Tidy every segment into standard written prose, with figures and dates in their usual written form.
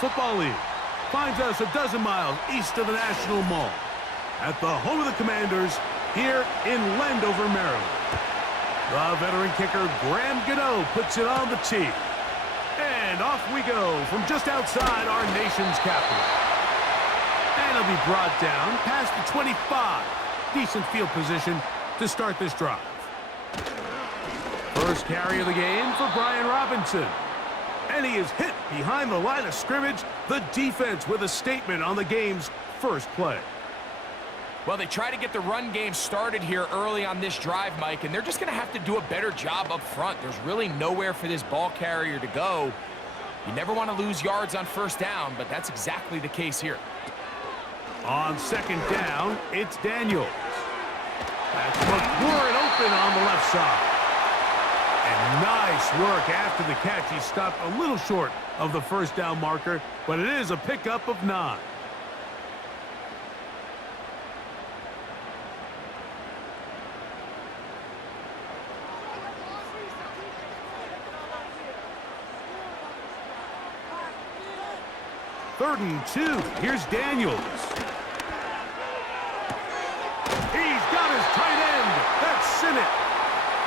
Football League. Finds us a dozen miles east of the National Mall at the home of the Commanders here in Landover, Maryland. The veteran kicker, Graham Gano, puts it on the tee. And off we go from just outside our nation's capital. And it'll be brought down past the 25. Decent field position to start this drive. First carry of the game for Brian Robinson. And he is hit behind the line of scrimmage. The defense with a statement on the game's first play. Well, they try to get the run game started here early on this drive, Mike, and they're just going to have to do a better job up front. There's really nowhere for this ball carrier to go. You never want to lose yards on first down, but that's exactly the case here. On second down, it's Daniels. That's McLaurin open on the left side. And nice work after the catch. He stopped a little short of the first down marker, but it is a pickup of 9. Third and 2. Here's Daniels. He's got his tight end. That's Sinnott.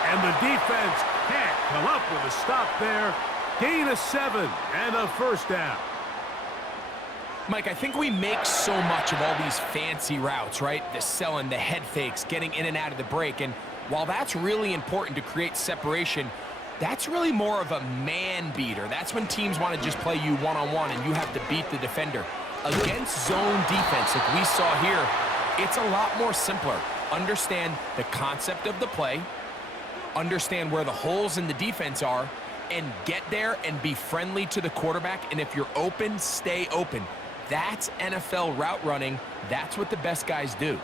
And the defense can't come up with a stop there. Gain of 7 and a first down. Mike, I think we make so much of all these fancy routes, right? The selling, the head fakes, getting in and out of the break. And while that's really important to create separation, that's really more of a man beater. That's when teams want to just play you one-on-one and you have to beat the defender. Against zone defense, like we saw here, it's a lot more simpler. Understand the concept of the play, understand where the holes in the defense are, and get there and be friendly to the quarterback. And if you're open, stay open. That's NFL route running. That's what the best guys do.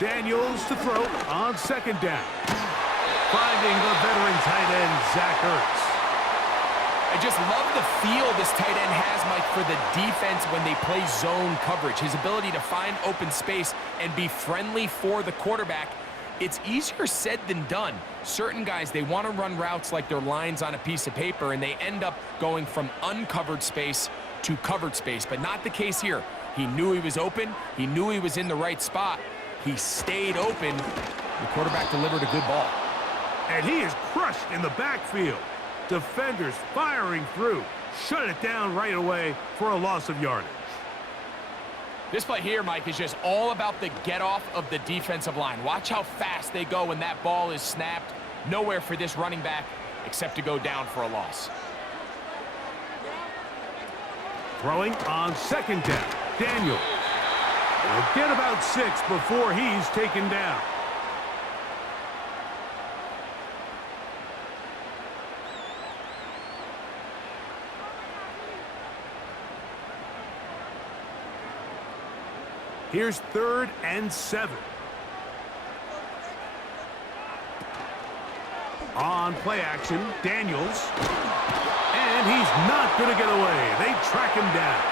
Daniels to throw on second down. Finding the veteran tight end, Zach Ertz. I just love the feel this tight end has, Mike, for the defense when they play zone coverage. His ability to find open space and be friendly for the quarterback. It's easier said than done. Certain guys, they want to run routes like they're lines on a piece of paper, and they end up going from uncovered space to covered space, but not the case here. He knew he was open. He knew he was in the right spot. He stayed open. The quarterback delivered a good ball. And he is crushed in the backfield. Defenders firing through. Shut it down right away for a loss of yardage. This play here, Mike, is just all about the get-off of the defensive line. Watch how fast they go when that ball is snapped. Nowhere for this running back except to go down for a loss. Throwing on second down, Daniels. He'll get about 6 before he's taken down. Here's 3rd and 7. On play action, Daniels. And he's not going to get away. They track him down.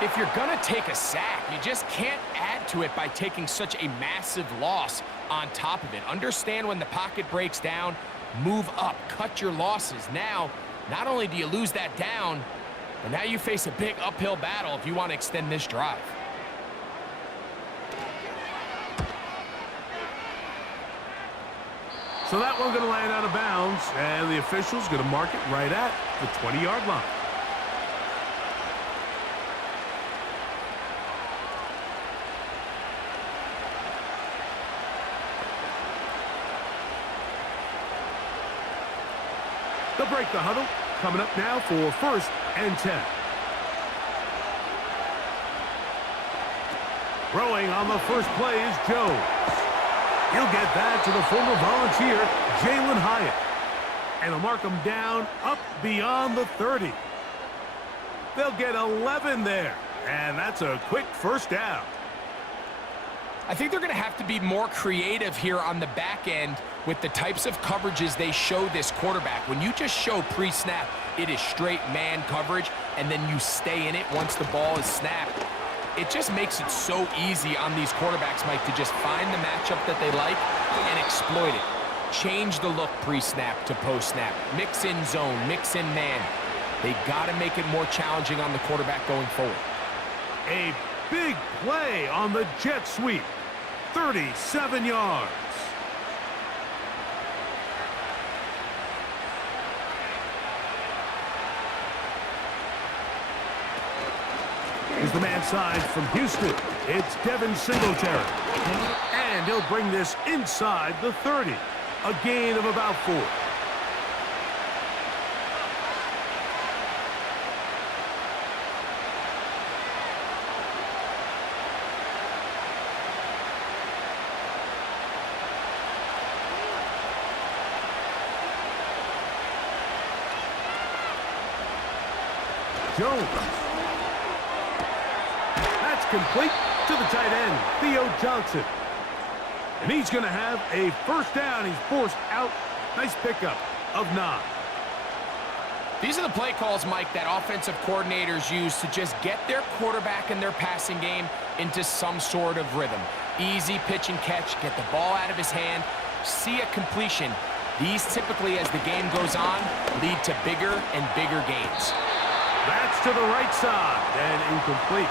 If you're going to take a sack, you just can't add to it by taking such a massive loss on top of it. Understand when the pocket breaks down, move up, cut your losses. Now, not only do you lose that down, but now you face a big uphill battle if you want to extend this drive. So that one's going to land out of bounds, and the official's going to mark it right at the 20-yard line. They'll break the huddle. Coming up now for 1st and 10. Throwing on the first play is Jones. He'll get that to the former Volunteer, Jalen Hyatt. And he'll mark him down up beyond the 30. They'll get 11 there. And that's a quick first down. I think they're going to have to be more creative here on the back end with the types of coverages they show this quarterback. When you just show pre-snap, it is straight man coverage, and then you stay in it once the ball is snapped. It just makes it so easy on these quarterbacks, Mike, to just find the matchup that they like and exploit it. Change the look pre-snap to post-snap. Mix in zone, mix in man. They got to make it more challenging on the quarterback going forward. A big play on the jet sweep. 37 yards. Here's the man side from Houston. It's Devin Singletary. And he'll bring this inside the 30. A gain of about 4. Jones. That's complete to the tight end, Theo Johnson. And he's going to have a first down. He's forced out. Nice pickup of 9. These are the play calls, Mike, that offensive coordinators use to just get their quarterback and their passing game into some sort of rhythm. Easy pitch and catch, get the ball out of his hand, see a completion. These typically, as the game goes on, lead to bigger and bigger gains. That's to the right side and incomplete.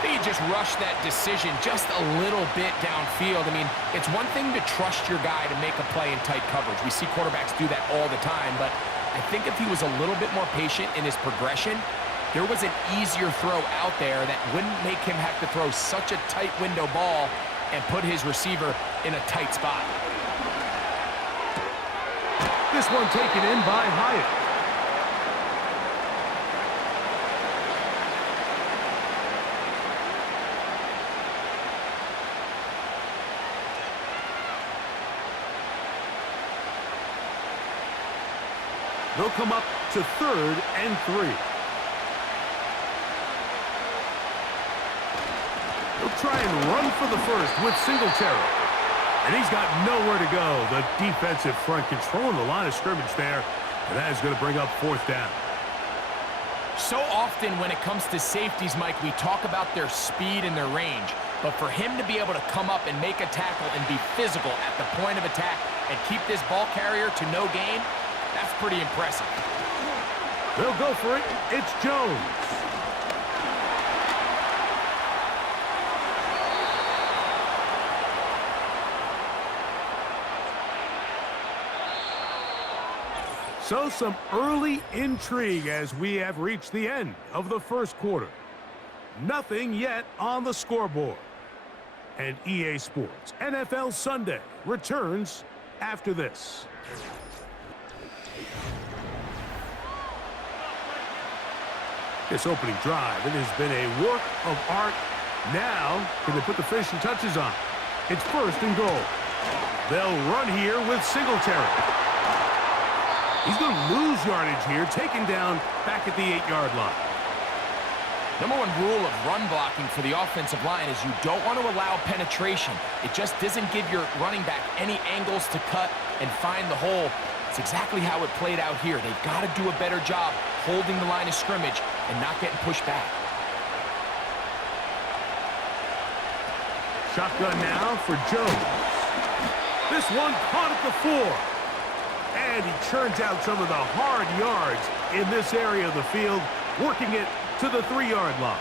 You just rush that decision just a little bit downfield. I mean, it's one thing to trust your guy to make a play in tight coverage. We see quarterbacks do that all the time, but I think if he was a little bit more patient in his progression, there was an easier throw out there that wouldn't make him have to throw such a tight window ball and put his receiver in a tight spot. This one taken in by Hyatt. They'll come up to 3rd and 3. He'll try and run for the first with Singletary. And he's got nowhere to go. The defensive front controlling the line of scrimmage there. And that is going to bring up 4th down. So often when it comes to safeties, Mike, we talk about their speed and their range. But for him to be able to come up and make a tackle and be physical at the point of attack and keep this ball carrier to no gain, that's pretty impressive. They'll go for it. It's Jones. So some early intrigue as we have reached the end of the first quarter. Nothing yet on the scoreboard. And EA Sports NFL Sunday returns after this. This opening drive, it has been a work of art. Now, can they put the finishing touches on? It's 1st and goal. They'll run here with Singletary. He's going to lose yardage here, taken down back at the 8-yard line. Number 1 rule of run blocking for the offensive line is you don't want to allow penetration. It just doesn't give your running back any angles to cut and find the hole. It's exactly how it played out here. They've got to do a better job holding the line of scrimmage and not getting pushed back. Shotgun now for Jones. This one caught at the 4. And he churns out some of the hard yards in this area of the field, working it to the 3-yard line.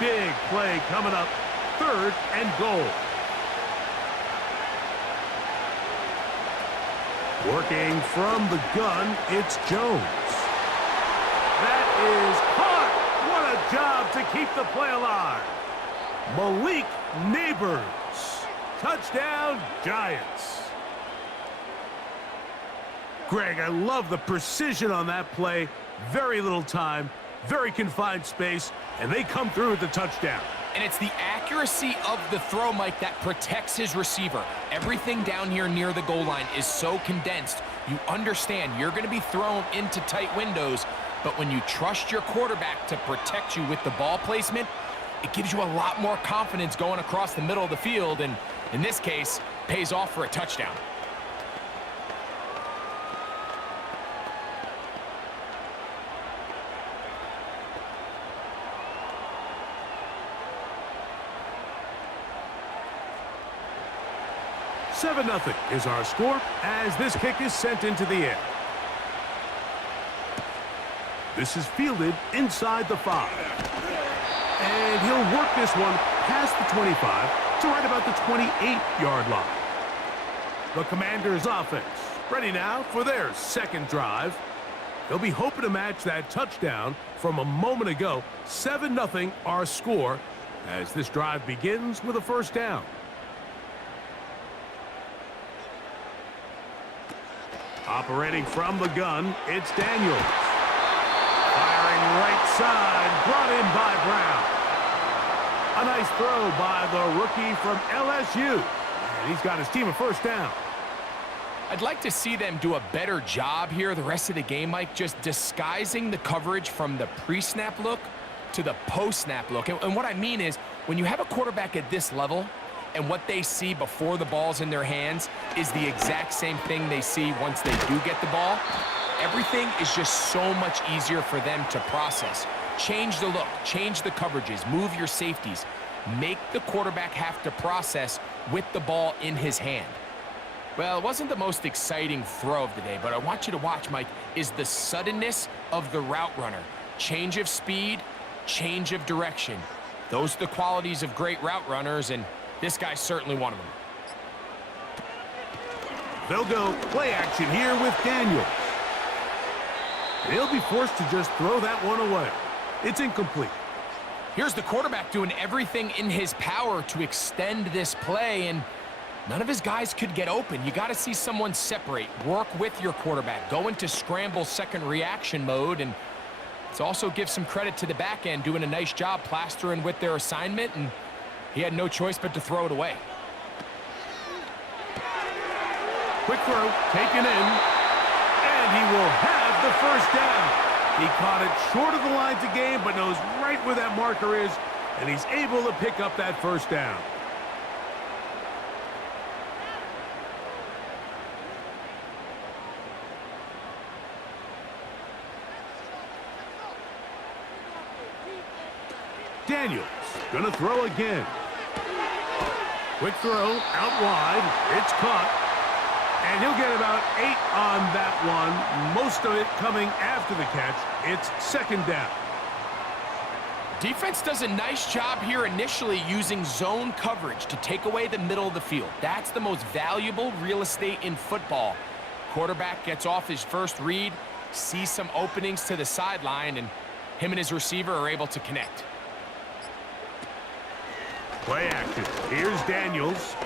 Big play coming up, 3rd and goal. Working from the gun, it's Jones. That is caught. What a job to keep the play alive. Malik Neighbors. Touchdown, Giants. Greg, I love the precision on that play. Very little time, very confined space, and they come through with the touchdown. And it's the accuracy of the throw, Mike, that protects his receiver. Everything down here near the goal line is so condensed. You understand you're going to be thrown into tight windows, but when you trust your quarterback to protect you with the ball placement, it gives you a lot more confidence going across the middle of the field, and in this case, pays off for a touchdown. 7-0 is our score as this kick is sent into the air. This is fielded inside the 5. And he'll work this one past the 25 to right about the 28-yard line. The Commanders' offense ready now for their second drive. They'll be hoping to match that touchdown from a moment ago. 7-0 our score as this drive begins with a first down. Operating from the gun, it's Daniels. Firing right side, brought in by Brown. A nice throw by the rookie from LSU. And he's got his team a first down. I'd like to see them do a better job here the rest of the game, Mike, just disguising the coverage from the pre-snap look to the post-snap look. And what I mean is, when you have a quarterback at this level and what they see before the ball's in their hands is the exact same thing they see once they do get the ball, everything is just so much easier for them to process. Change the look, change the coverages, move your safeties. Make the quarterback have to process with the ball in his hand. Well, it wasn't the most exciting throw of the day, but I want you to watch, Mike, is the suddenness of the route runner. Change of speed, change of direction. Those are the qualities of great route runners, and this guy's certainly one of them. They'll go play action here with Daniels. He'll be forced to just throw that one away. It's incomplete. Here's the quarterback doing everything in his power to extend this play, and none of his guys could get open. You got to see someone separate, work with your quarterback, go into scramble second reaction mode, and let's also give some credit to the back end doing a nice job plastering with their assignment, and he had no choice but to throw it away. Quick throw, taken in, and he will have the first down. He caught it short of the lines of game, but knows right where that marker is, and he's able to pick up that first down. Daniels gonna throw again. Quick throw out wide. It's caught. And he'll get about 8 on that one. Most of it coming after the catch. It's second down. Defense does a nice job here initially using zone coverage to take away the middle of the field. That's the most valuable real estate in football. Quarterback gets off his first read, sees some openings to the sideline, and him and his receiver are able to connect. Play action. Here's Daniels.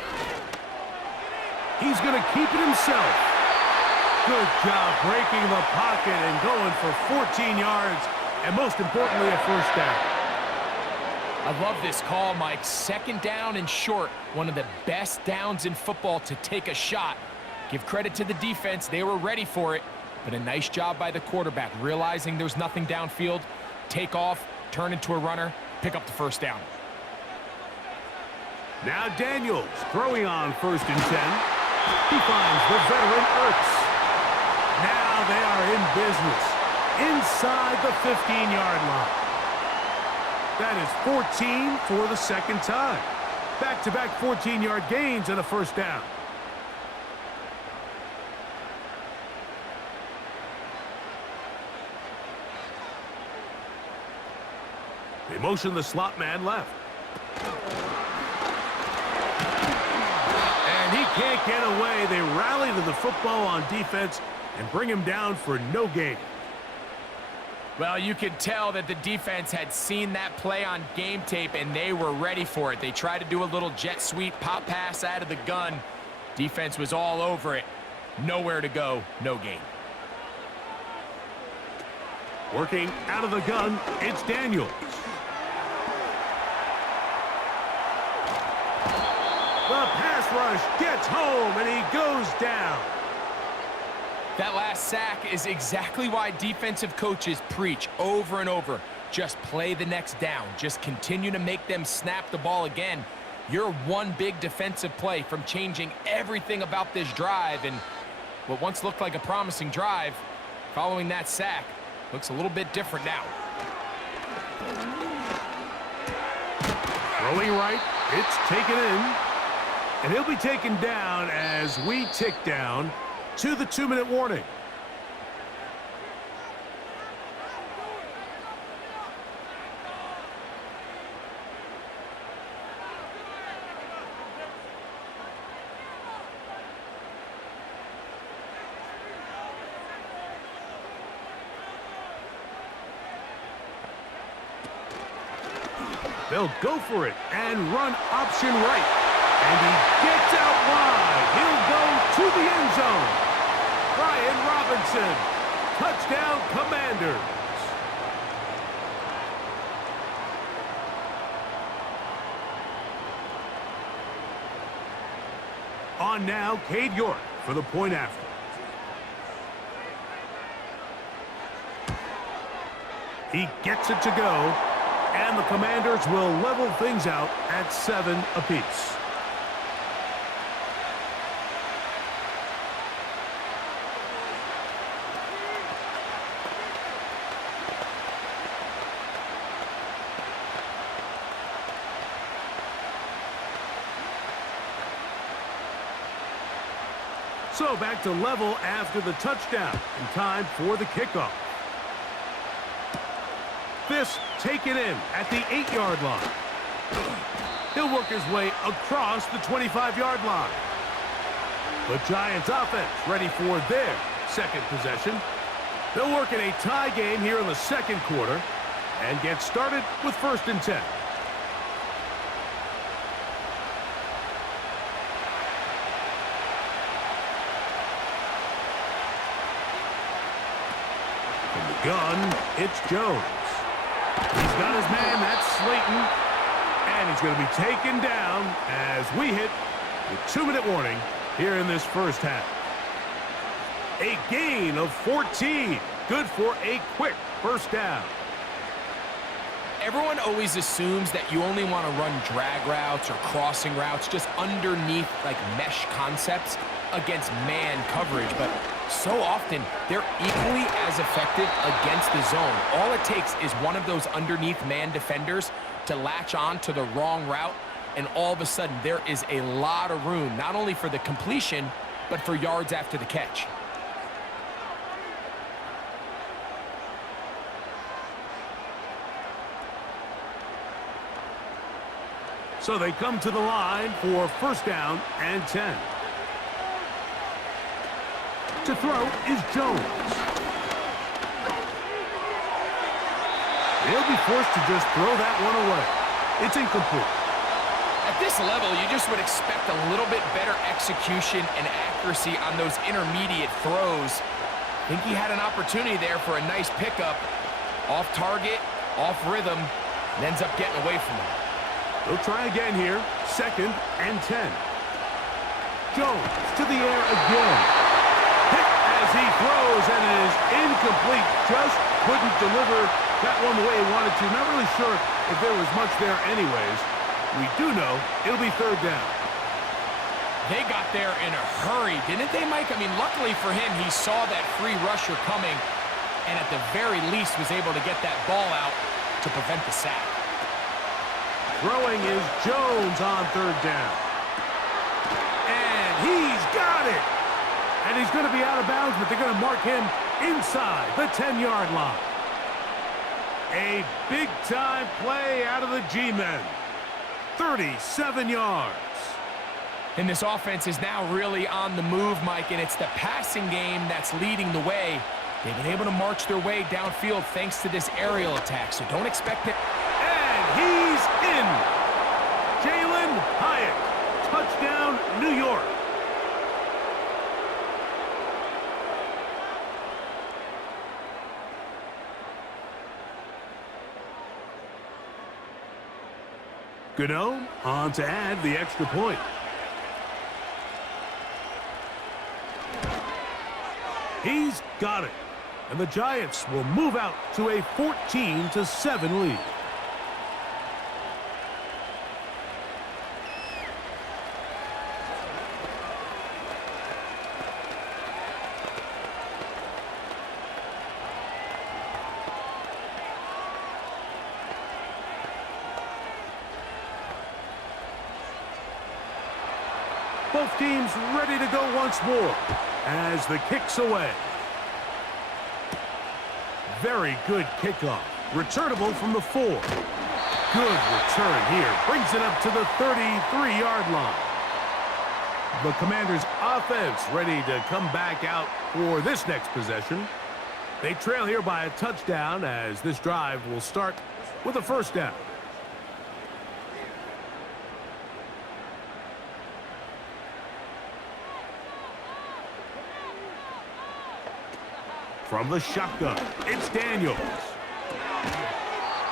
He's going to keep it himself. Good job breaking the pocket and going for 14 yards, and most importantly, a first down. I love this call, Mike. Second down and short. One of the best downs in football to take a shot. Give credit to the defense. They were ready for it, but a nice job by the quarterback, realizing there's nothing downfield. Take off, turn into a runner, pick up the first down. Now Daniels throwing on 1st and 10. He finds the veteran Ertz. Now they are in business inside the 15-yard line. That is 14 for the second time. Back-to-back 14-yard gains and a first down. They motion the slot man left. He can't get away. They rally to the football on defense and bring him down for no gain. Well, you could tell that the defense had seen that play on game tape, and they were ready for it. They tried to do a little jet sweep, pop pass out of the gun. Defense was all over it. Nowhere to go, no gain. Working out of the gun, it's Daniels. The pass rush gets home, and he goes down. That last sack is exactly why defensive coaches preach over and over. Just play the next down. Just continue to make them snap the ball again. You're one big defensive play from changing everything about this drive, and what once looked like a promising drive, following that sack, looks a little bit different now. Throwing right, it's taken in. And he'll be taken down as we tick down to the 2-minute warning. They'll go for it and run option right. And he gets out wide. He'll go to the end zone. Brian Robinson. Touchdown, Commanders. On now, Cade York for the point after. He gets it to go. And the Commanders will level things out at 7 apiece. So back to level after the touchdown, and time for the kickoff. This taken in at the 8-yard line. He'll work his way across the 25-yard line. The Giants offense ready for their second possession. They'll work in a tie game here in the second quarter and get started with 1st and 10. From the gun, it's Jones. He's got his man, that's Slayton, and he's going to be taken down as we hit the 2-minute warning here in this first half. A gain of 14, good for a quick first down. Everyone always assumes that you only want to run drag routes or crossing routes just underneath like mesh concepts against man coverage, but so often they're equally as effective against the zone. All it takes is one of those underneath man defenders to latch on to the wrong route, and all of a sudden there is a lot of room, not only for the completion, but for yards after the catch. So they come to the line for 1st down and 10. To throw is Jones. He'll be forced to just throw that one away. It's incomplete. At this level, you just would expect a little bit better execution and accuracy on those intermediate throws. I think he had an opportunity there for a nice pickup. Off target, off rhythm, and ends up getting away from him. They'll try again here. 2nd and 10. Jones to the air again. Hit as he throws, and it is incomplete. Just couldn't deliver that one the way he wanted to. Not really sure if there was much there anyways. We do know it'll be 3rd down. They got there in a hurry, didn't they, Mike? I mean, luckily for him, he saw that free rusher coming, and at the very least was able to get that ball out to prevent the sack. Throwing is Jones on 3rd down. And he's got it. And he's going to be out of bounds, but they're going to mark him inside the 10-yard line. A big-time play out of the G-men. 37 yards. And this offense is now really on the move, Mike, and it's the passing game that's leading the way. They've been able to march their way downfield thanks to this aerial attack, so don't expect it. And he's in. Jalen Hyatt. Touchdown, New York. Gano on to add the extra point. He's got it. And the Giants will move out to a 14-7 lead. Both teams ready to go once more as the kick's away. Very good kickoff. Returnable from the 4. Good return here. Brings it up to the 33-yard line. The Commanders' offense ready to come back out for this next possession. They trail here by a touchdown as this drive will start with a first down. From the shotgun, it's Daniels.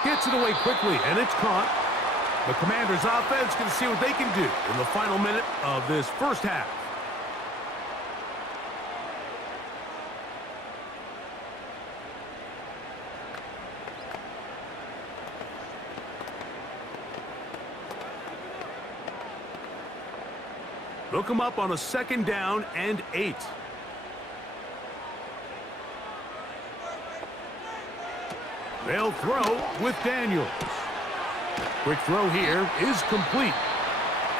Gets it away quickly, and it's caught. The Commanders' offense can see what they can do in the final minute of this first half. They'll come up on a second down and 8. They'll throw with Daniels. Quick throw here is complete.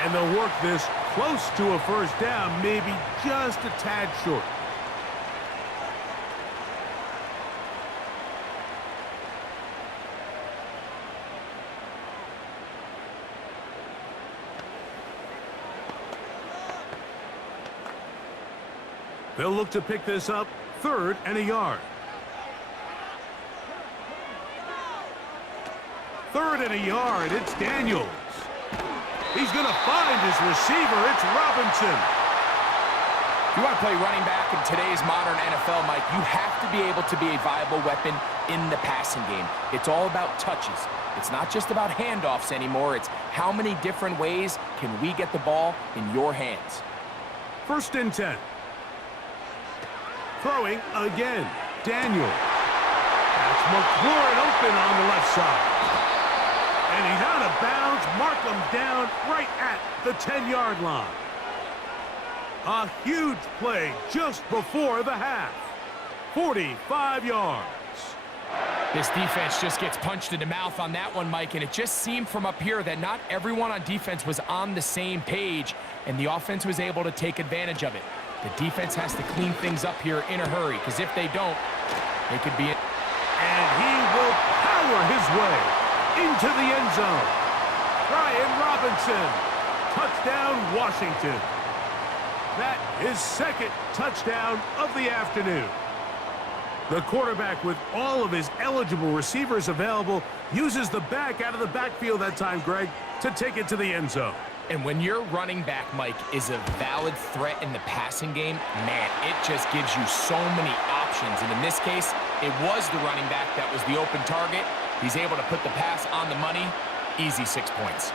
And they'll work this close to a first down, maybe just a tad short. They'll look to pick this up, 3rd and a yard. 3rd and a yard, it's Daniels. He's going to find his receiver, it's Robinson. If you want to play running back in today's modern NFL, Mike, you have to be able to be a viable weapon in the passing game. It's all about touches. It's not just about handoffs anymore. It's how many different ways can we get the ball in your hands. 1st and 10. Throwing again, Daniels. That's McLaurin open on the left side. And he's out of bounds. Mark him down right at the 10-yard line. A huge play just before the half. 45 yards. This defense just gets punched in the mouth on that one, Mike, and it just seemed from up here that not everyone on defense was on the same page, and the offense was able to take advantage of it. The defense has to clean things up here in a hurry, because if they don't, they could be in. And he will power his way into the end zone. Brian Robinson. Touchdown, Washington. That is 2nd touchdown of the afternoon. The quarterback, with all of his eligible receivers available, uses the back out of the backfield that time, Greg, to take it to the end zone. And when your running back, Mike, is a valid threat in the passing game, man, it just gives you so many options. And in this case, it was the running back that was the open target. He's able to put the pass on the money. Easy 6 points.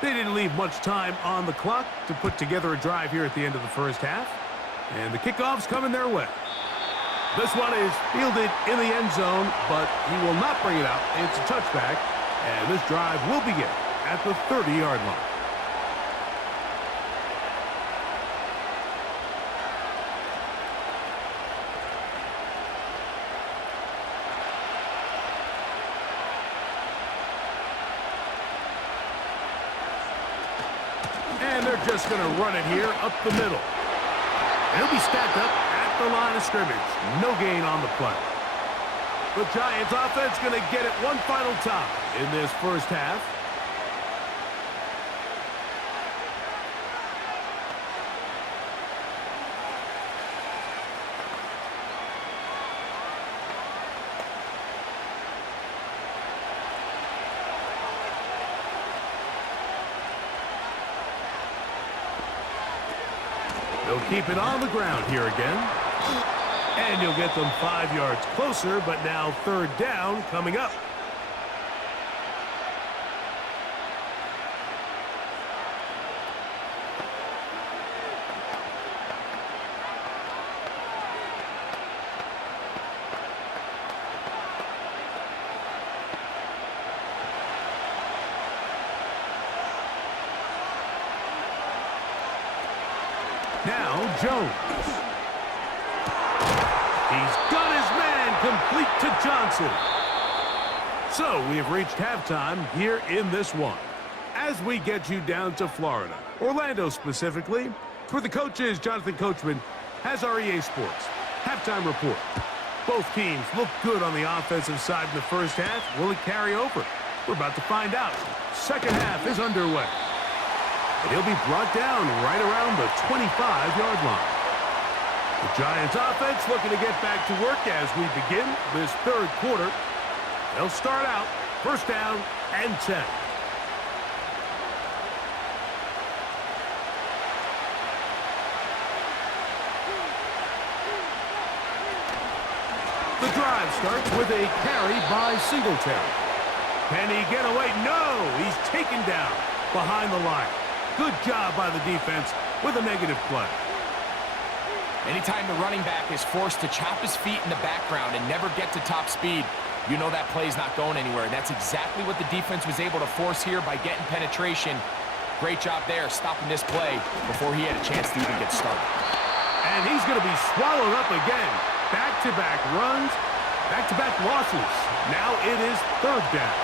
They didn't leave much time on the clock to put together a drive here at the end of the first half. And the kickoff's coming their way. This one is fielded in the end zone, but he will not bring it out. It's a touchback, and this drive will begin at the 30-yard line. And they're just going to run it here up the middle. He'll be stacked up at the line of scrimmage. No gain on the play. The Giants offense going to get it one final time in this first half. They'll keep it on the ground here again. And you'll get them 5 yards closer, but now 3rd down coming up. Now Jones. He's got his man complete to Johnson. So we have reached halftime here in this one. As we get you down to Florida, Orlando specifically, for the coaches, Jonathan Coachman has our EA Sports halftime report. Both teams look good on the offensive side in the first half. Will it carry over? We're about to find out. Second half is underway. And he'll be brought down right around the 25-yard line. The Giants offense looking to get back to work as we begin this third quarter. They'll start out first down and 10. The drive starts with a carry by Singletary. Can he get away? No! He's taken down behind the line. Good job by the defense with a negative play. Anytime the running back is forced to chop his feet in the background and never get to top speed, you know that play's not going anywhere. That's exactly what the defense was able to force here by getting penetration. Great job there, stopping this play before he had a chance to even get started. And he's going to be swallowed up again. Back-to-back runs, back-to-back losses. Now it is third down.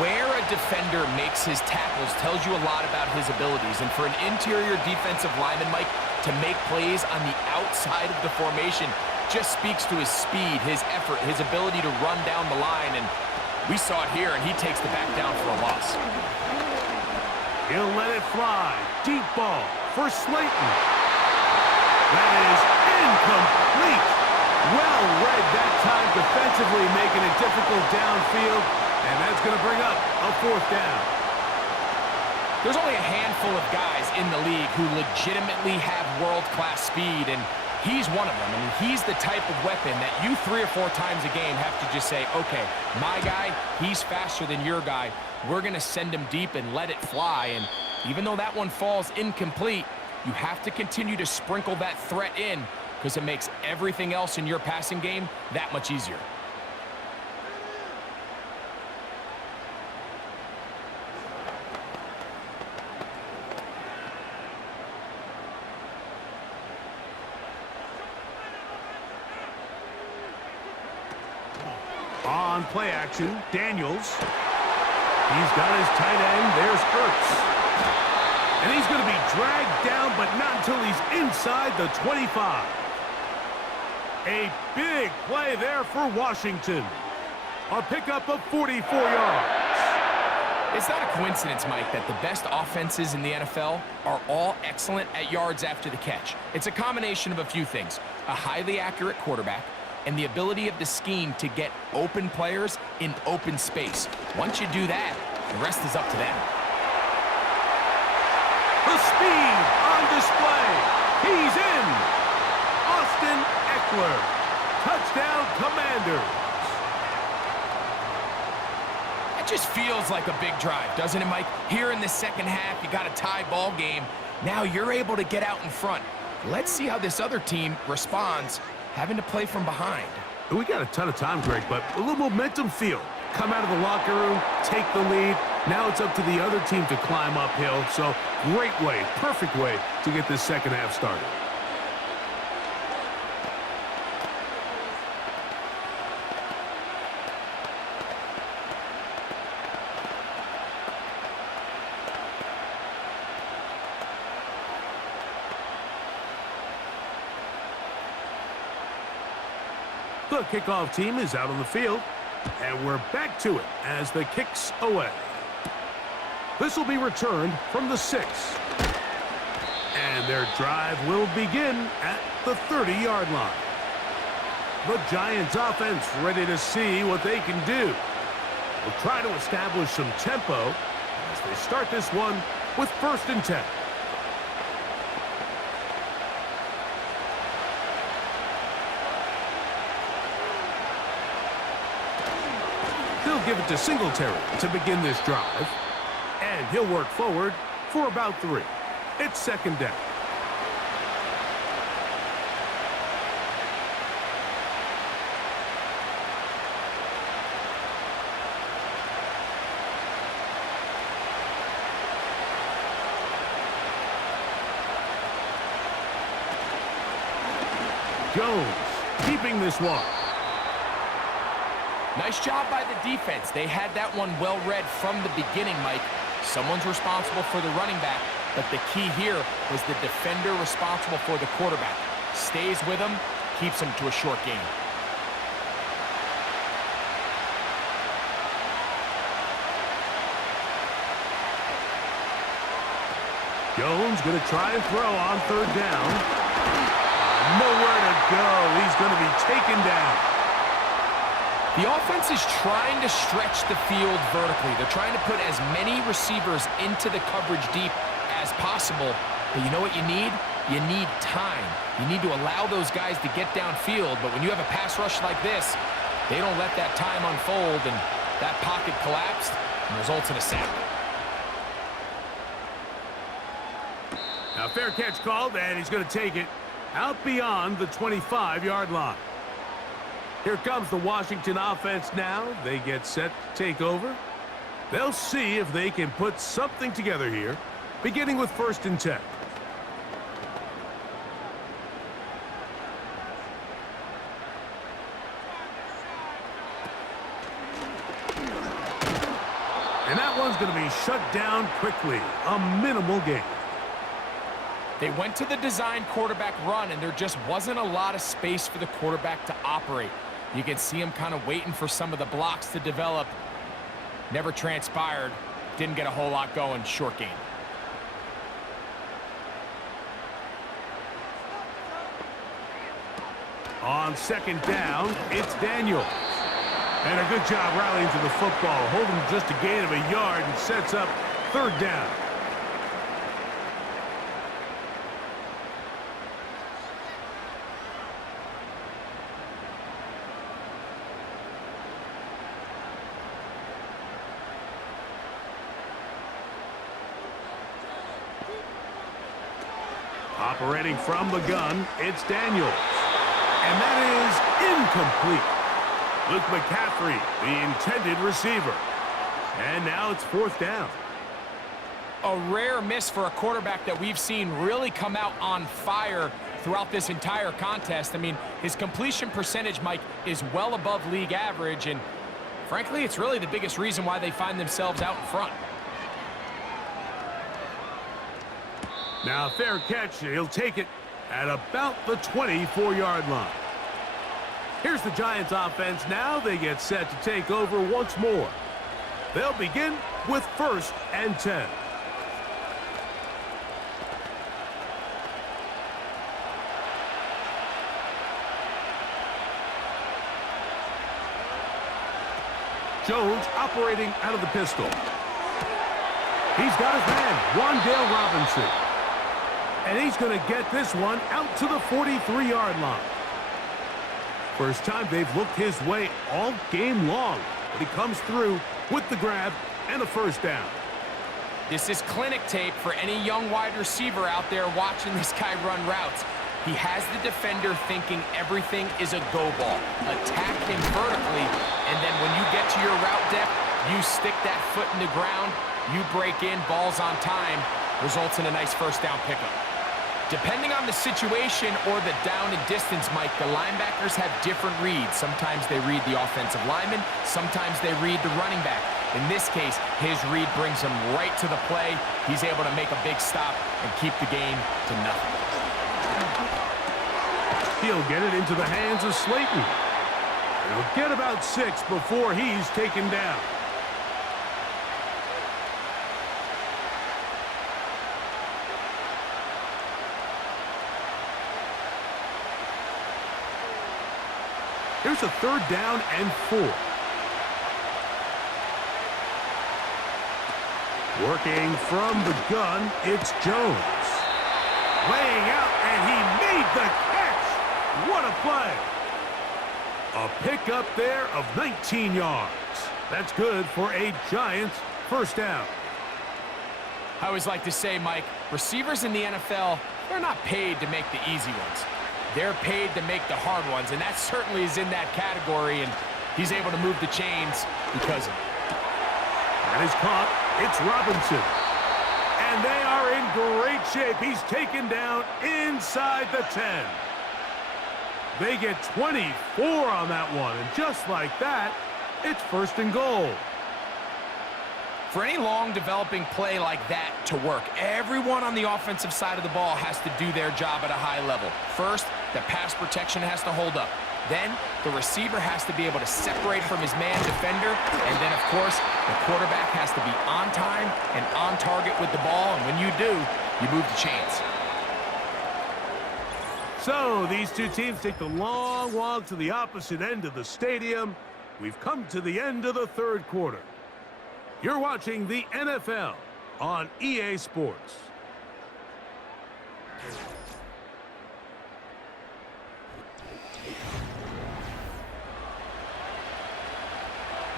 Where a defender makes his tackles tells you a lot about his abilities. And for an interior defensive lineman, Mike, to make plays on the outside of the formation just speaks to his speed, his effort, his ability to run down the line. And we saw it here, and he takes the back down for a loss. He'll let it fly. Deep ball for Slayton. That is incomplete. Well read that time defensively, making it difficult downfield. And that's going to bring up a fourth down. There's only a handful of guys in the league who legitimately have world-class speed, and he's one of them. I mean, he's the type of weapon that you 3 or 4 times a game have to just say, okay, my guy, he's faster than your guy. We're going to send him deep and let it fly. And even though that one falls incomplete, you have to continue to sprinkle that threat in because it makes everything else in your passing game that much easier. On play action, Daniels. He's got his tight end. There's Ertz. And he's going to be dragged down, but not until he's inside the 25. A big play there for Washington. A pickup of 44 yards. It's not a coincidence, Mike, that the best offenses in the NFL are all excellent at yards after the catch. It's a combination of a few things. A highly accurate quarterback, and the ability of the scheme to get open players in open space. Once you do that, the rest is up to them. The speed on display. He's in. Austin Eckler. Touchdown, Commanders. That just feels like a big drive, doesn't it, Mike? Here in the second half, you got a tie ball game. Now you're able to get out in front. Let's see how this other team responds, having to play from behind. We got a ton of time, Greg, but a little momentum feel. Come out of the locker room, take the lead. Now it's up to the other team to climb uphill. So great way, perfect way to get this second half started. The kickoff team is out on the field, and we're back to it as the kick's away. This will be returned from the 6. And their drive will begin at the 30-yard line. The Giants offense ready to see what they can do. We'll try to establish some tempo as they start this one with 1st and 10. They'll give it to Singletary to begin this drive. And he'll work forward for about 3. It's 2nd down. Jones keeping this one. Nice job by the defense. They had that one well read from the beginning, Mike. Someone's responsible for the running back, but the key here was the defender responsible for the quarterback. Stays with him, keeps him to a short gain. Jones going to try and throw on third down. Nowhere to go. He's going to be taken down. The offense is trying to stretch the field vertically. They're trying to put as many receivers into the coverage deep as possible. But you know what you need? You need time. You need to allow those guys to get downfield. But when you have a pass rush like this, they don't let that time unfold, and that pocket collapsed and results in a sack. Now, fair catch called, and he's going to take it out beyond the 25-yard line. Here comes the Washington offense now. They get set to take over. They'll see if they can put something together here, beginning with 1st and 10. And that one's going to be shut down quickly. A minimal gain. They went to the design quarterback run, and there just wasn't a lot of space for the quarterback to operate. You can see him kind of waiting for some of the blocks to develop. Never transpired. Didn't get a whole lot going. Short game. On 2nd down, it's Daniels. And a good job rallying to the football, holding just a gain of a yard and sets up 3rd down. Operating from the gun, it's Daniels. And that is incomplete. Luke McCaffrey, the intended receiver. And now it's 4th down. A rare miss for a quarterback that we've seen really come out on fire throughout this entire contest. I mean, his completion percentage, Mike, is well above league average. And frankly, it's really the biggest reason why they find themselves out in front. Now, fair catch. He'll take it at about the 24-yard line. Here's the Giants offense now. They get set to take over once more. They'll begin with 1st and 10. Jones operating out of the pistol. He's got his man, Wan'Dale Robinson. And he's going to get this one out to the 43-yard line. First time they've looked his way all game long. But he comes through with the grab and a 1st down. This is clinic tape for any young wide receiver out there watching this guy run routes. He has the defender thinking everything is a go ball. Attack him vertically, and then when you get to your route depth, you stick that foot in the ground, you break in, balls on time, results in a nice 1st down pickup. Depending on the situation or the down and distance, Mike, the linebackers have different reads. Sometimes they read the offensive lineman. Sometimes they read the running back. In this case, his read brings him right to the play. He's able to make a big stop and keep the game to nothing. He'll get it into the hands of Slayton. He'll get about 6 before he's taken down. Here's a 3rd down and 4. Working from the gun, it's Jones. Laying out, and he made the catch. What a play. A pickup there of 19 yards. That's good for a Giants 1st down. I always like to say, Mike, receivers in the NFL, they're not paid to make the easy ones. They're paid to make the hard ones, and that certainly is in that category, and he's able to move the chains because of it. That is caught. It's Robinson. And they are in great shape. He's taken down inside the 10. They get 24 on that one, and just like that, it's first and goal. For any long developing play like that to work, everyone on the offensive side of the ball has to do their job at a high level. First, the pass protection has to hold up. Then, the receiver has to be able to separate from his man defender. And then, of course, the quarterback has to be on time and on target with the ball. And when you do, you move the chains. So, these two teams take the long walk to the opposite end of the stadium. We've come to the end of the third quarter. You're watching the NFL on EA Sports.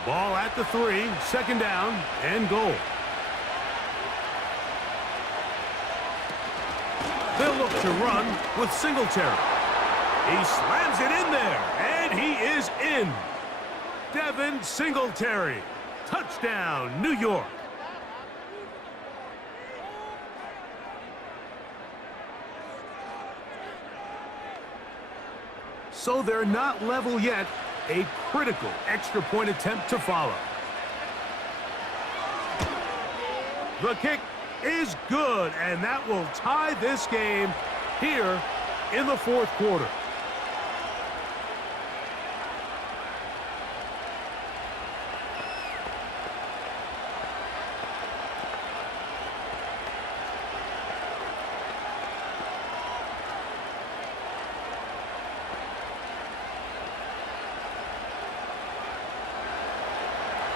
Ball at the 3, second down and goal. They'll look to run with Singletary. He slams it in there, and he is in. Devin Singletary. Touchdown, New York. So they're not level yet. A critical extra point attempt to follow. The kick is good, and that will tie this game here in the fourth quarter.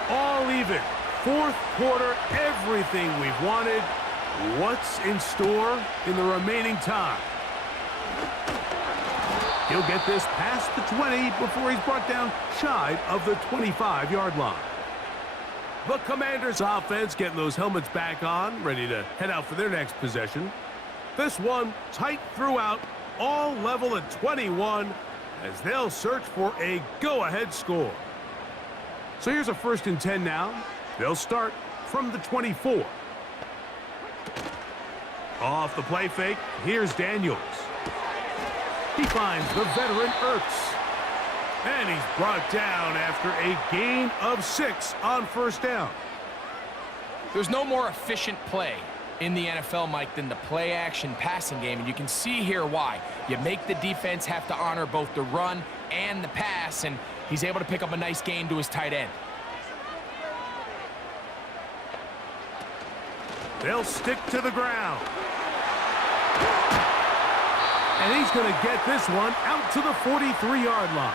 All even. Fourth quarter, everything we've wanted. What's in store in the remaining time? He'll get this past the 20 before he's brought down shy of the 25-yard line. The Commanders' offense getting those helmets back on, ready to head out for their next possession. This one tight throughout, all level at 21, as they'll search for a go-ahead score. So here's a 1st and 10 now. They'll start from the 24. Off the play fake, here's Daniels. He finds the veteran Ertz. And he's brought down after a gain of 6 on first down. There's no more efficient play in the NFL, Mike, than the play-action passing game, and you can see here why. You make the defense have to honor both the run and the pass, and he's able to pick up a nice gain to his tight end. They'll stick to the ground. And he's going to get this one out to the 43-yard line.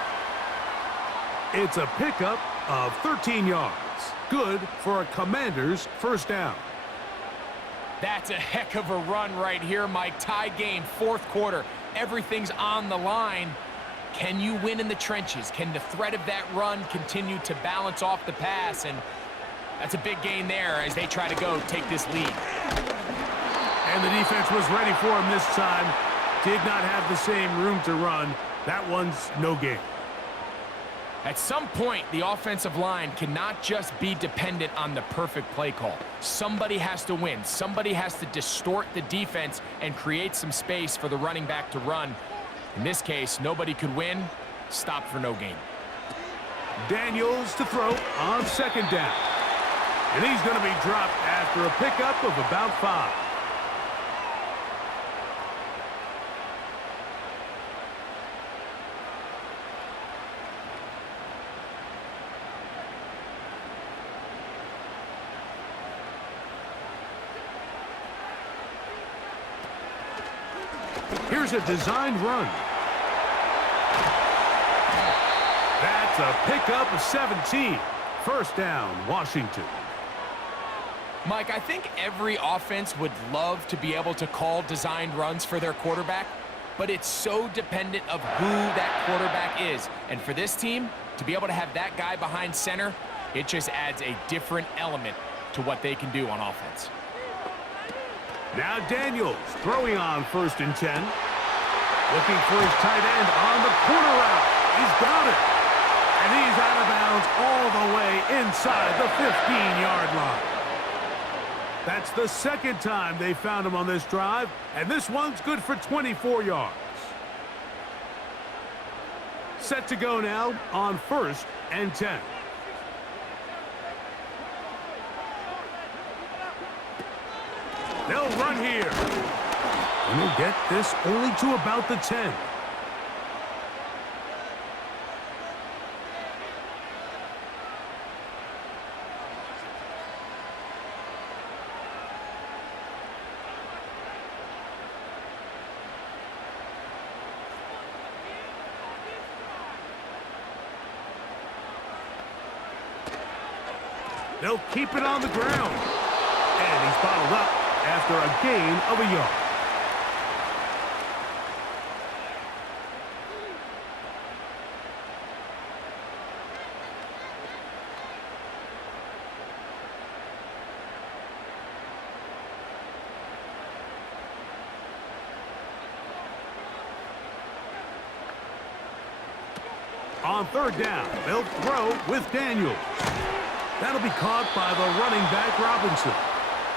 It's a pickup of 13 yards. Good for a Commander's first down. That's a heck of a run right here, Mike. Tie game, fourth quarter. Everything's on the line. Can you win in the trenches? Can the threat of that run continue to balance off the pass? And that's a big gain there as they try to go take this lead. And the defense was ready for him this time. Did not have the same room to run. That one's no gain. At some point, the offensive line cannot just be dependent on the perfect play call. Somebody has to win. Somebody has to distort the defense and create some space for the running back to run. In this case, nobody could win. Stop for no gain. Daniels to throw on second down. And he's going to be dropped after a pickup of about 5. Here's a designed run. That's a pickup of 17. First down, Washington. Mike, I think every offense would love to be able to call designed runs for their quarterback, but it's so dependent of who that quarterback is. And for this team, to be able to have that guy behind center, it just adds a different element to what they can do on offense. Now Daniels throwing on 1st and 10. Looking for his tight end on the corner route. He's got it. And he's out of bounds all the way inside the 15-yard line. That's the second time they found him on this drive, and this one's good for 24 yards. Set to go now on 1st and 10. They'll run here. And he'll get this only to about the 10. They'll keep it on the ground. And he's bottled up after a gain of a yard. On 3rd down, they'll throw with Daniels. That'll be caught by the running back, Robinson.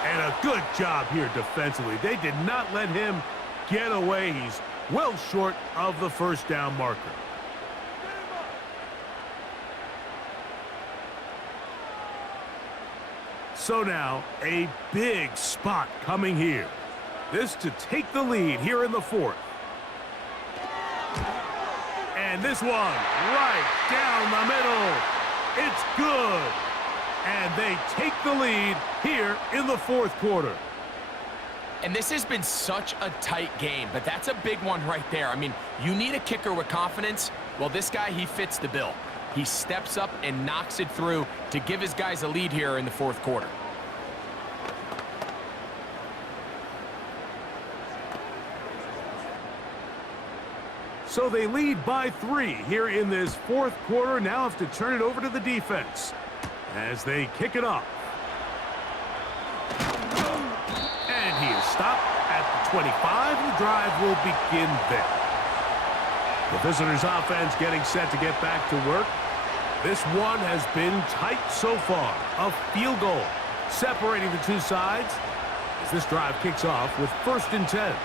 And a good job here defensively. They did not let him get away. He's well short of the 1st down marker. So now, a big spot coming here. This to take the lead here in the 4th. And this one, right down the middle. It's good. And they take the lead here in the 4th quarter. And this has been such a tight game, but that's a big one right there. I mean, you need a kicker with confidence. Well, this guy, he fits the bill. He steps up and knocks it through to give his guys a lead here in the 4th quarter. So they lead by 3 here in this 4th quarter. Now have to turn it over to the defense as they kick it off. And he is stopped at the 25. The drive will begin there. The visitors' offense getting set to get back to work. This one has been tight so far. A field goal separating the two sides as this drive kicks off with 1st and 10.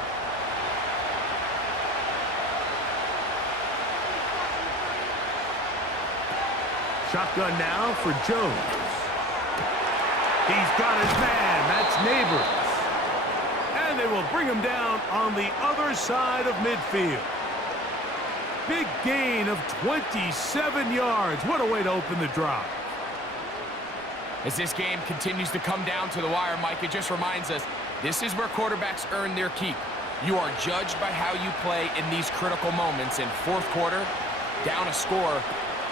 Shotgun now for Jones. He's got his man. That's Neighbors. And they will bring him down on the other side of midfield. Big gain of 27 yards. What a way to open the drive. As this game continues to come down to the wire, Mike, it just reminds us, this is where quarterbacks earn their keep. You are judged by how you play in these critical moments. In 4th quarter, down a score,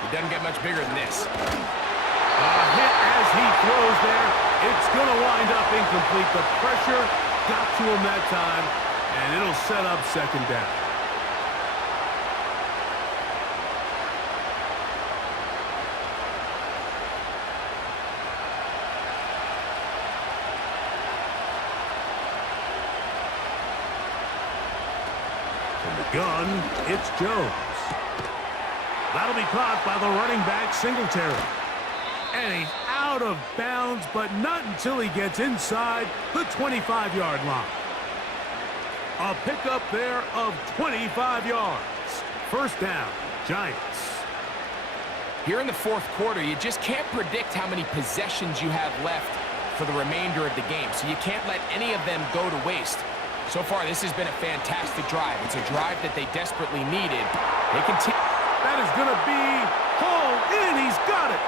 it doesn't get much bigger than this. A hit as he throws there. It's going to wind up incomplete. The pressure got to him that time, and it'll set up 2nd down. From the gun, it's Jones. That'll be caught by the running back, Singletary. And he's out of bounds, but not until he gets inside the 25-yard line. A pickup there of 25 yards. 1st down, Giants. Here in the 4th quarter, you just can't predict how many possessions you have left for the remainder of the game, so you can't let any of them go to waste. So far, this has been a fantastic drive. It's a drive that they desperately needed. They continue. That is going to be hauled in. He's got it.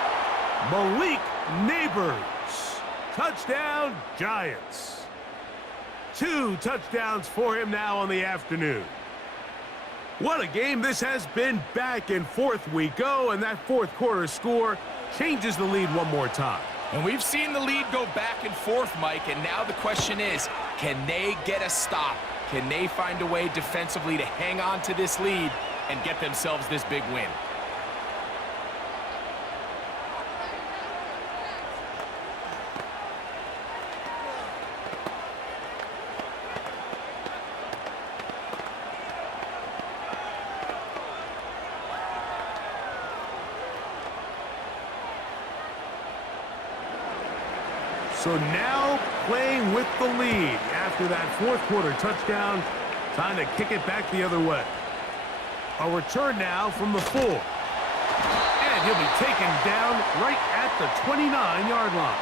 Malik Neighbors. Touchdown, Giants. 2 touchdowns for him now on the afternoon. What a game this has been. Back and forth we go, and that 4th quarter score changes the lead one more time. And we've seen the lead go back and forth, Mike, and now the question is, can they get a stop? Can they find a way defensively to hang on to this lead and get themselves this big win? So now playing with the lead after that 4th quarter touchdown. Time to kick it back the other way. A return now from the 4. And he'll be taken down right at the 29-yard line.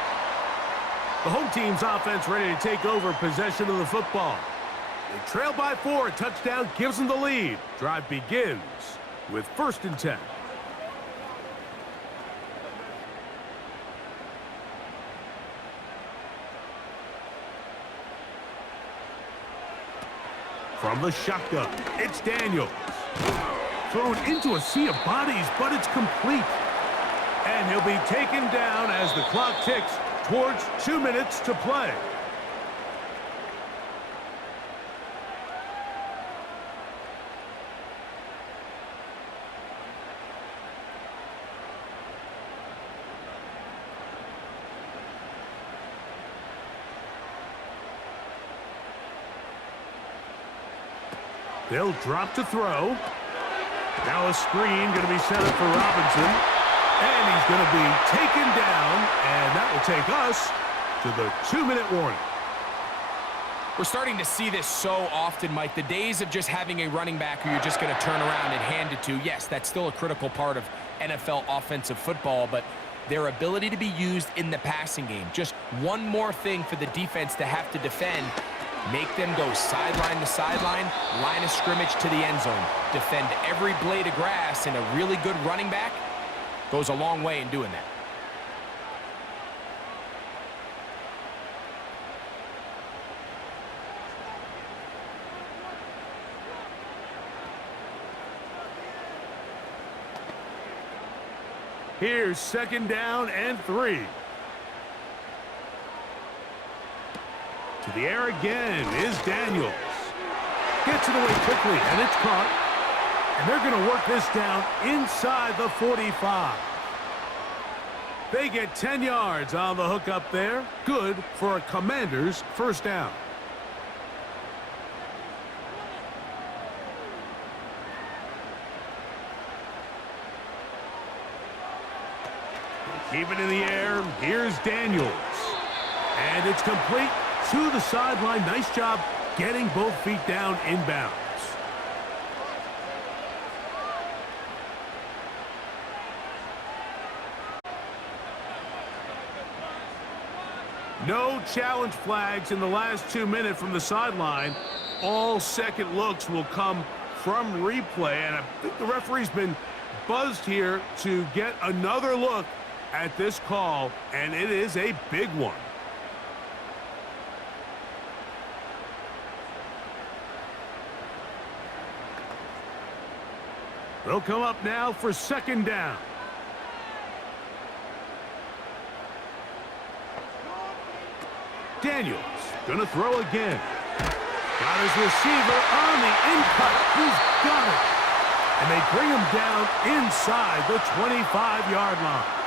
The home team's offense ready to take over possession of the football. They trail by 4. A touchdown gives them the lead. Drive begins with 1st and 10. From the shotgun, it's Daniels. Thrown into a sea of bodies, but it's complete. And he'll be taken down as the clock ticks towards 2 minutes to play. They'll drop to throw. Now a screen going to be set up for Robinson. And he's going to be taken down. And that will take us to the 2-minute warning. We're starting to see this so often, Mike. The days of just having a running back who you're just going to turn around and hand it to, yes, that's still a critical part of NFL offensive football, but their ability to be used in the passing game. Just one more thing for the defense to have to defend. Make them go sideline to sideline, line of scrimmage to the end zone. Defend every blade of grass, and a really good running back goes a long way in doing that. Here's 2nd down and 3. To the air again is Daniels. Gets it away quickly, and it's caught. And they're going to work this down inside the 45. They get 10 yards on the hook up there. Good for a Commanders' 1st down. Keep it in the air. Here's Daniels. And it's complete to the sideline. Nice job getting both feet down inbounds. No challenge flags in the last 2 minutes from the sideline. All second looks will come from replay. And I think the referee's been buzzed here to get another look at this call, and it is a big one. They'll come up now for 2nd down. Daniels gonna throw again. Got his receiver on the in-cut. He's got it. And they bring him down inside the 25-yard line.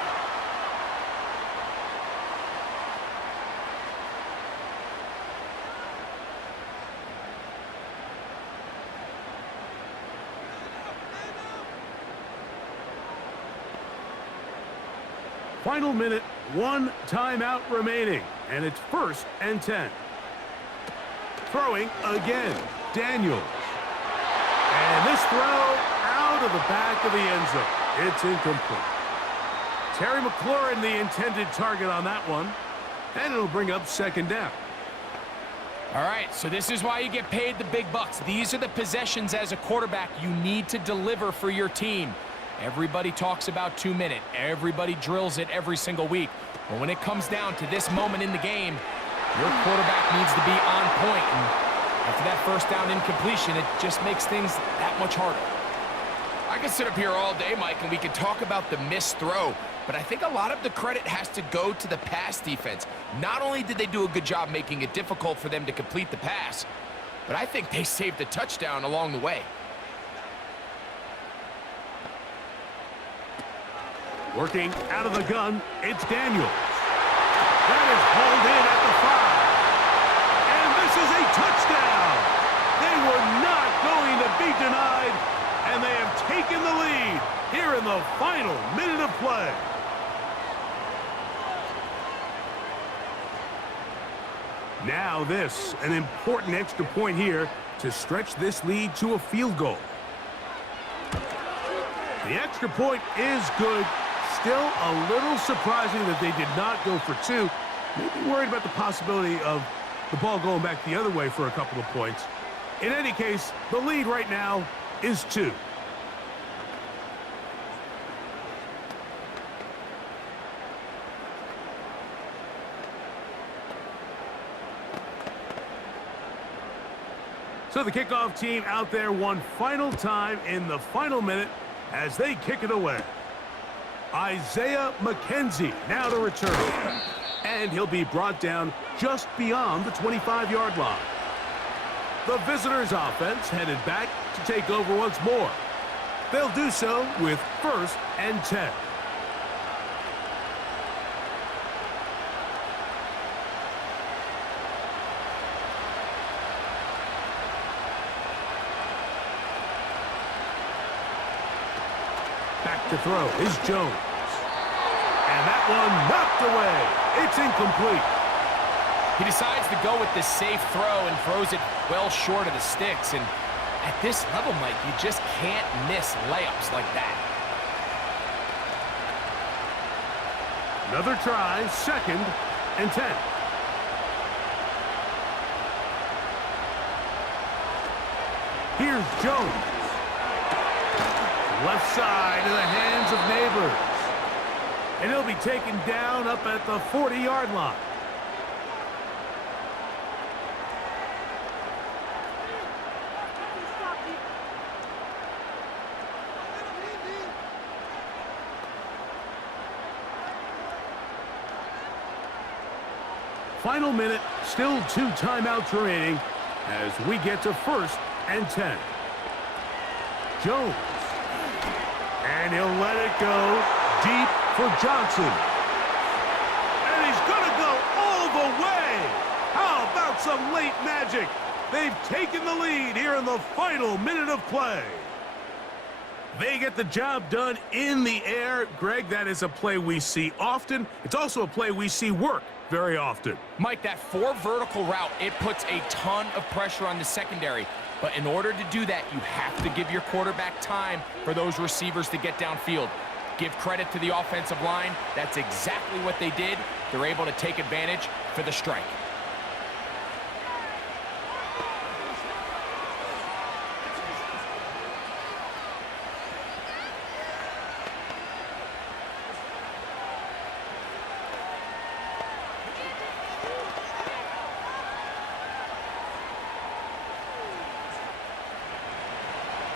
Final minute, 1 timeout remaining, and it's 1st and 10. Throwing again, Daniels. And this throw out of the back of the end zone. It's incomplete. Terry McLaurin, the intended target on that one, and it'll bring up 2nd down. All right, so this is why you get paid the big bucks. These are the possessions as a quarterback you need to deliver for your team. Everybody talks about 2-minute. Everybody drills it every single week. But when it comes down to this moment in the game, your quarterback needs to be on point. And after that 1st down incompletion, it just makes things that much harder. I could sit up here all day, Mike, and we could talk about the missed throw. But I think a lot of the credit has to go to the pass defense. Not only did they do a good job making it difficult for them to complete the pass, but I think they saved a touchdown along the way. Working out of the gun, it's Daniels. That is hauled in at the 5. And this is a touchdown. They were not going to be denied, and they have taken the lead here in the final minute of play. Now this, an important extra point here to stretch this lead to a field goal. The extra point is good. Still a little surprising that they did not go for two. Maybe worried about the possibility of the ball going back the other way for a couple of points. In any case, the lead right now is 2. So the kickoff team out there one final time in the final minute as they kick it away. Isaiah McKenzie now to return. And he'll be brought down just beyond the 25-yard line. The visitors' offense headed back to take over once more. They'll do so with 1st and 10. Back to throw is Jones. And that one knocked away. It's incomplete. He decides to go with this safe throw and throws it well short of the sticks. And at this level, Mike, you just can't miss layups like that. Another try, 2nd and 10. Here's Jones. Left side in the hands of Neighbors. And he'll be taken down up at the 40-yard line. Final minute, still 2 timeouts remaining as we get to 1st and 10. Jones. And he'll let it go deep for Johnson. And he's going to go all the way. How about some late magic? They've taken the lead here in the final minute of play. They get the job done in the air. Greg, that is a play we see often. It's also a play we see work very often. Mike, that 4 vertical route, it puts a ton of pressure on the secondary. But in order to do that, you have to give your quarterback time for those receivers to get downfield. Give credit to the offensive line. That's exactly what they did. They're able to take advantage for the strike.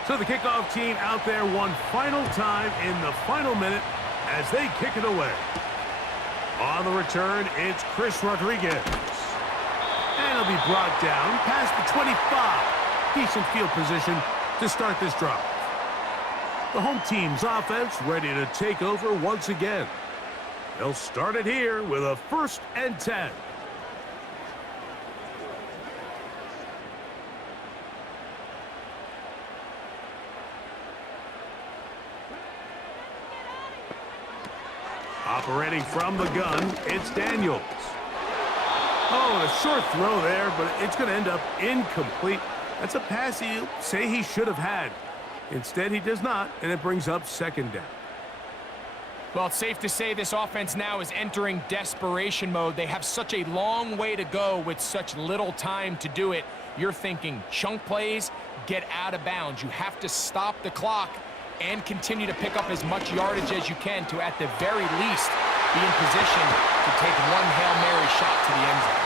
So the kickoff team out there one final time in the final minute as they kick it away. On the return, it's Chris Rodriguez. And he'll be brought down past the 25. Decent field position to start this drive. The home team's offense ready to take over once again. They'll start it here with a 1st and 10. Operating from the gun, it's Daniels. Oh, a short throw there, but it's going to end up incomplete. That's a pass he'll say he should have had. Instead, he does not, and it brings up 2nd down. Well, it's safe to say this offense now is entering desperation mode. They have such a long way to go with such little time to do it. You're thinking chunk plays, get out of bounds. You have to stop the clock and continue to pick up as much yardage as you can to, at the very least, be in position to take one Hail Mary shot to the end zone.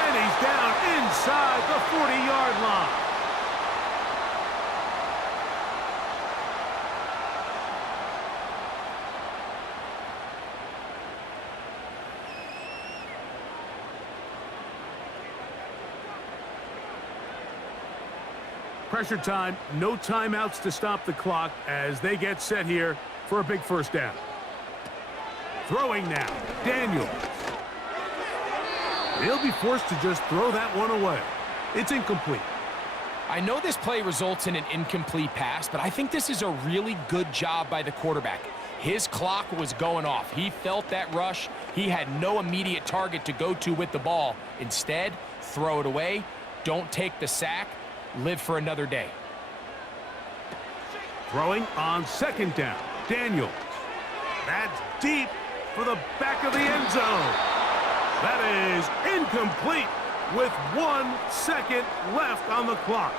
And he's down inside the 40-yard line. Pressure time, no timeouts to stop the clock as they get set here for a big 1st down. Throwing now, Daniels. He'll be forced to just throw that one away. It's incomplete. I know this play results in an incomplete pass, but I think this is a really good job by the quarterback. His clock was going off. He felt that rush. He had no immediate target to go to with the ball. Instead, throw it away. Don't take the sack. Live for another day. Throwing on second down. Daniels. That's deep for the back of the end zone. That is incomplete with 1 second left on the clock.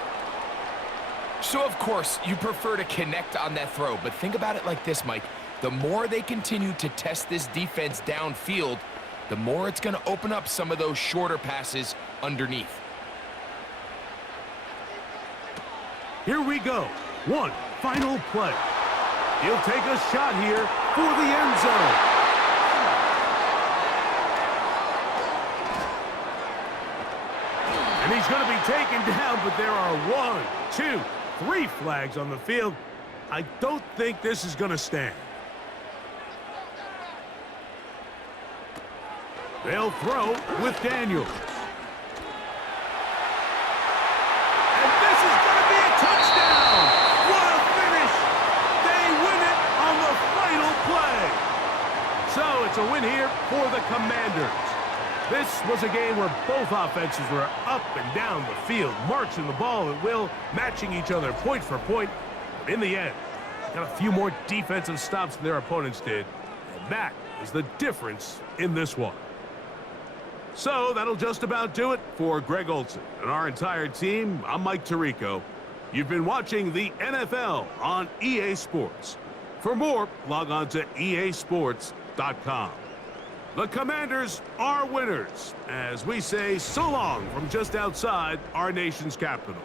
So, of course, you prefer to connect on that throw, but think about it like this, Mike. The more they continue to test this defense downfield, the more it's going to open up some of those shorter passes underneath. Here we go. One final play. He'll take a shot here for the end zone. And he's going to be taken down, but there are 1, 2, 3 flags on the field. I don't think this is going to stand. They'll throw with Daniels. And this is going to be a touchdown! What a finish! They win it on the final play. So it's a win here for the Commanders. This was a game where both offenses were up and down the field, marching the ball at will, matching each other point for point. But in the end, got a few more defensive stops than their opponents did. And that is the difference in this one. So that'll just about do it for Greg Olson and our entire team. I'm Mike Tirico. You've been watching the NFL on EA Sports. For more, log on to easports.com. The Commanders are winners, as we say so long from just outside our nation's capital.